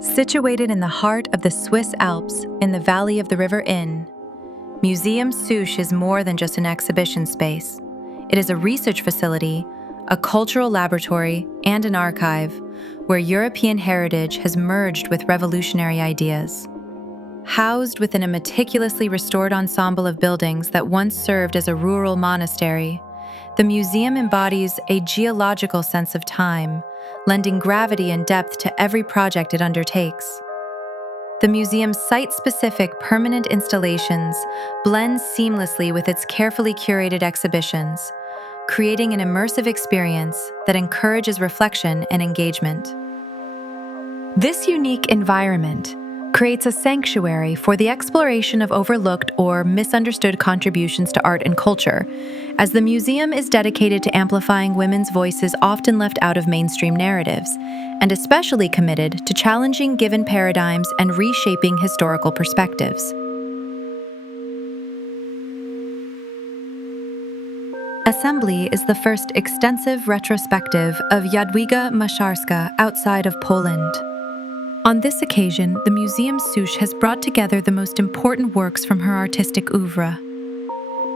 Situated in the heart of the Swiss Alps in the valley of the River Inn, Museum Susch is more than just an exhibition space. It is a research facility, a cultural laboratory, and an archive where European heritage has merged with revolutionary ideas. Housed within a meticulously restored ensemble of buildings that once served as a rural monastery, the museum embodies a geological sense of time, lending gravity and depth to every project it undertakes. The museum's site-specific permanent installations blend seamlessly with its carefully curated exhibitions, creating an immersive experience that encourages reflection and engagement. This unique environment creates a sanctuary for the exploration of overlooked or misunderstood contributions to art and culture, as the museum is dedicated to amplifying women's voices often left out of mainstream narratives, and especially committed to challenging given paradigms and reshaping historical perspectives. Assembly is the first extensive retrospective of Jadwiga Maziarska outside of Poland. On this occasion, the Museum Susch has brought together the most important works from her artistic oeuvre.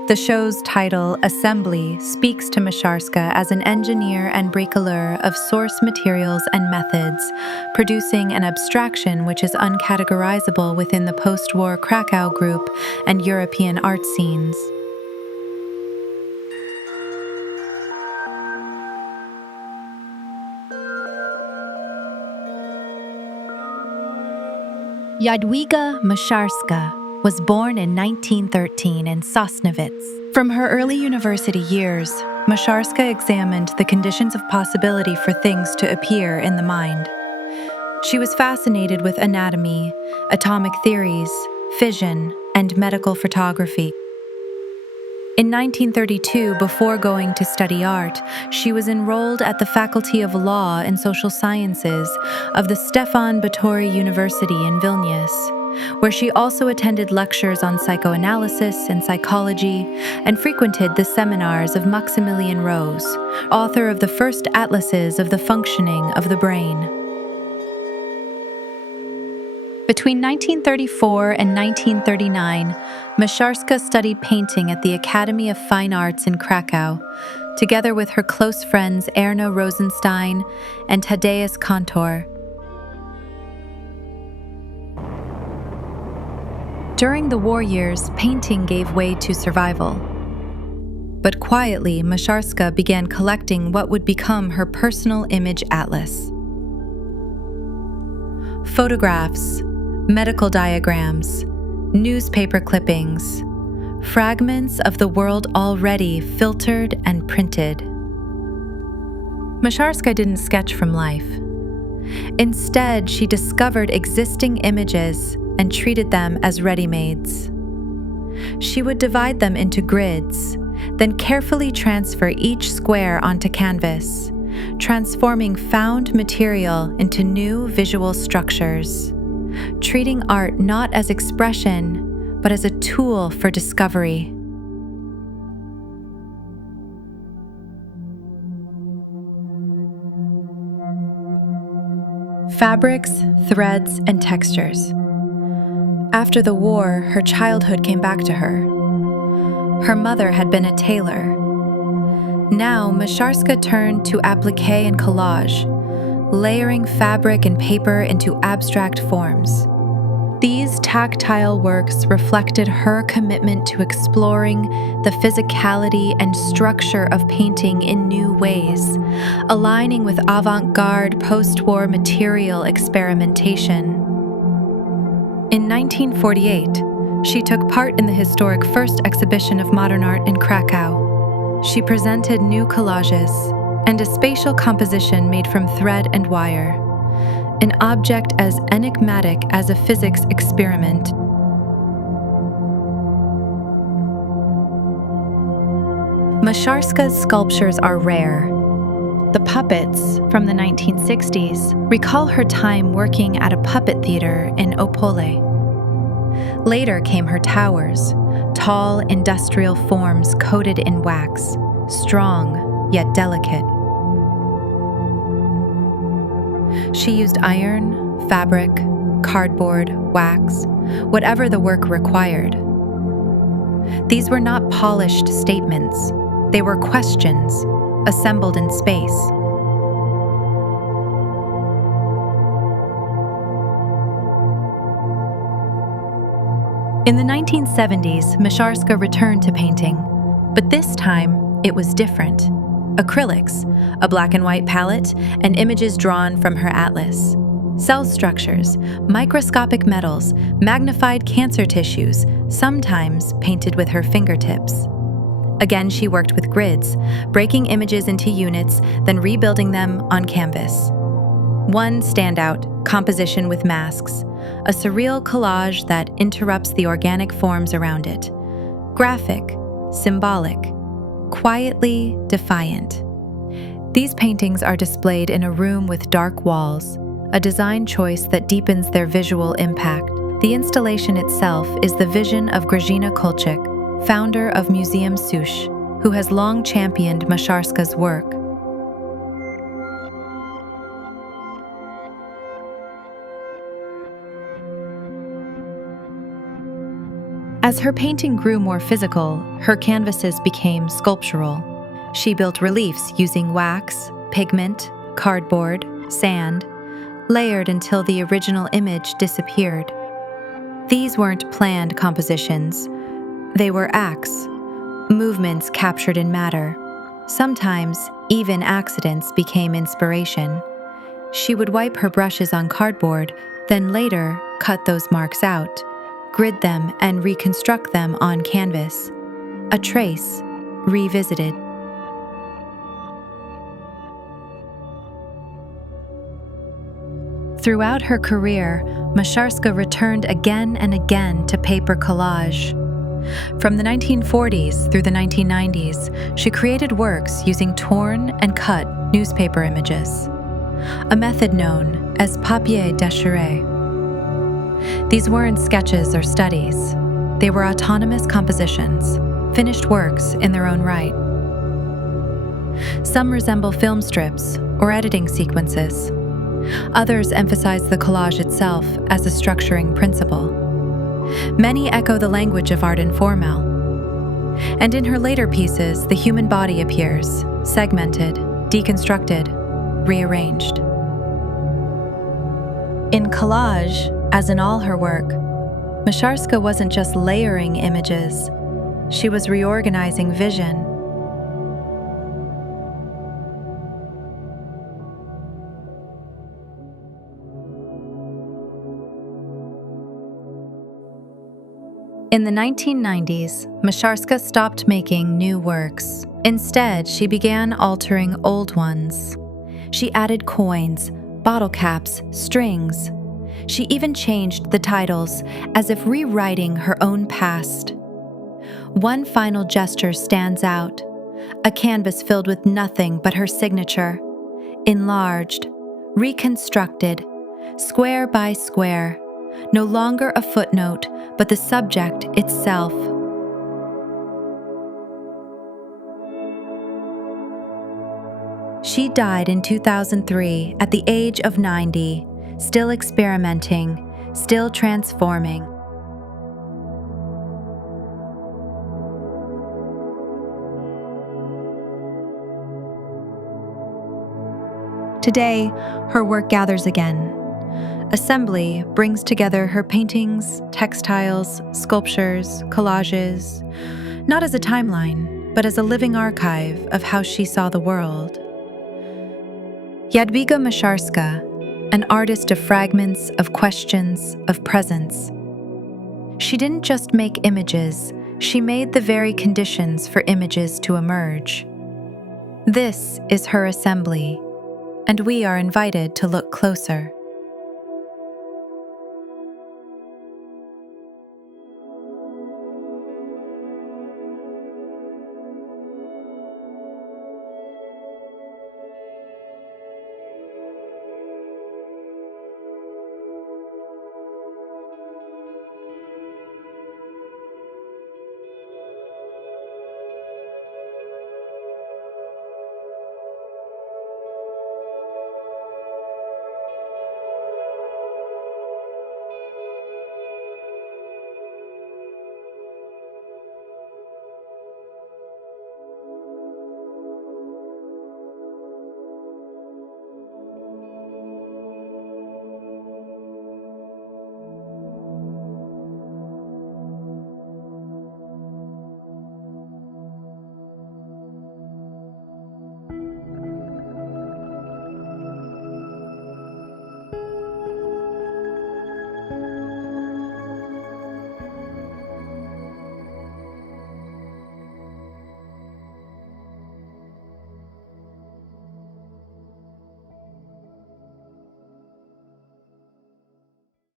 The show's title, Assembly, speaks to Maziarska as an engineer and bricoleur of source materials and methods, producing an abstraction which is uncategorizable within the post-war Krakow group and European art scenes. Jadwiga Maziarska was born in 1913 in Sosnowiec. From her early university years, Maziarska examined the conditions of possibility for things to appear in the mind. She was fascinated with anatomy, atomic theories, fission, and medical photography. In 1932, before going to study art, she was enrolled at the Faculty of Law and Social Sciences of the Stefan Batory University in Vilnius, where she also attended lectures on psychoanalysis and psychology and frequented the seminars of Maximilian Rose, author of the first atlases of the functioning of the brain. Between 1934 and 1939, Maziarska studied painting at the Academy of Fine Arts in Krakow, together with her close friends Erna Rosenstein and Tadeusz Kantor. During the war years, painting gave way to survival. But quietly, Maziarska began collecting what would become her personal image atlas. Photographs, medical diagrams, newspaper clippings, fragments of the world already filtered and printed. Maziarska didn't sketch from life. Instead, she discovered existing images and treated them as ready-mades. She would divide them into grids, then carefully transfer each square onto canvas, transforming found material into new visual structures, treating art not as expression, but as a tool for discovery. Fabrics, threads, and textures. After the war, her childhood came back to her. Her mother had been a tailor. Now, Maziarska turned to applique and collage, layering fabric and paper into abstract forms. These tactile works reflected her commitment to exploring the physicality and structure of painting in new ways, aligning with avant-garde post-war material experimentation. In 1948, she took part in the historic first exhibition of modern art in Krakow. She presented new collages and a spatial composition made from thread and wire, an object as enigmatic as a physics experiment. Maziarska's sculptures are rare. The puppets from the 1960s recall her time working at a puppet theater in Opole. Later came her towers, tall industrial forms coated in wax, strong yet delicate. She used iron, fabric, cardboard, wax, whatever the work required. These were not polished statements. They were questions, assembled in space. In the 1970s, Maziarska returned to painting, but this time it was different. Acrylics, a black and white palette, and images drawn from her atlas. Cell structures, microscopic metals, magnified cancer tissues, sometimes painted with her fingertips. Again, she worked with grids, breaking images into units, then rebuilding them on canvas. One standout, composition with masks, a surreal collage that interrupts the organic forms around it. Graphic, symbolic, quietly defiant. These paintings are displayed in a room with dark walls, a design choice that deepens their visual impact. The installation itself is the vision of Grażyna Kulczyk, founder of Museum Susch, who has long championed Maziarska's work. As her painting grew more physical, her canvases became sculptural. She built reliefs using wax, pigment, cardboard, sand, layered until the original image disappeared. These weren't planned compositions. They were acts, movements captured in matter. Sometimes, even accidents became inspiration. She would wipe her brushes on cardboard, then later cut those marks out, grid them and reconstruct them on canvas. A trace, revisited. Throughout her career, Maziarska returned again and again to paper collage. From the 1940s through the 1990s, she created works using torn and cut newspaper images, a method known as papier déchiré. These weren't sketches or studies. They were autonomous compositions, finished works in their own right. Some resemble film strips or editing sequences. Others emphasize the collage itself as a structuring principle. Many echo the language of art informel. And in her later pieces, the human body appears, segmented, deconstructed, rearranged. In collage, as in all her work, Maziarska wasn't just layering images, she was reorganizing vision. In the 1990s, Maziarska stopped making new works. Instead, she began altering old ones. She added coins, bottle caps, strings. She even changed the titles, as if rewriting her own past. One final gesture stands out, a canvas filled with nothing but her signature, enlarged, reconstructed, square by square, no longer a footnote, but the subject itself. She died in 2003 at the age of 90, still experimenting, still transforming. Today, her work gathers again. Assembly brings together her paintings, textiles, sculptures, collages, not as a timeline, but as a living archive of how she saw the world. Jadwiga Maziarska, an artist of fragments, of questions, of presence. She didn't just make images, she made the very conditions for images to emerge. This is her assembly, and we are invited to look closer.